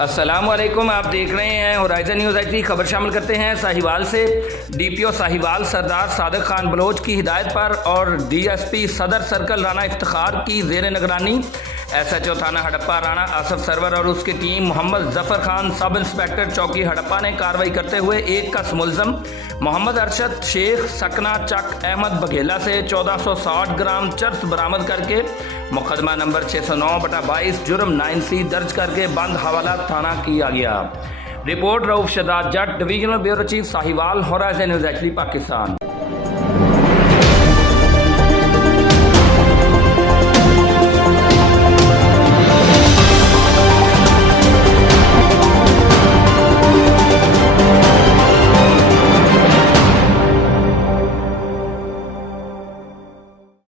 अस्सलामुअलैकुम, आप देख रहे हैं होराइजन न्यूज़ एचडी। खबर शामिल करते हैं साहिवाल से। डीपीओ साहिवाल सरदार सादिक खान बलोच की हिदायत पर और डीएसपी सदर सर्कल राना इफ्तिखार की ज़ेर निगरानी एसएचओ थाना हड़प्पा राना आसफ सरवर और उसकी team Mohammad Zafar Khan sub inspector चौकी हड़प्पा ने कार्रवाई करते हुए एक कस मुलजम मोहम्मद अरशद शेख सकना चक अहमद बघेला से 1460 ग्राम चर्स बरामद करके मुकदमा नंबर 609/22 जुर्म 9C दर्ज करके बंद हवाला थाना किया गया। रिपोर्ट रऊफ शहजाद जट, divisional bureau chief Sahiwal, horizon news HD, Pakistan.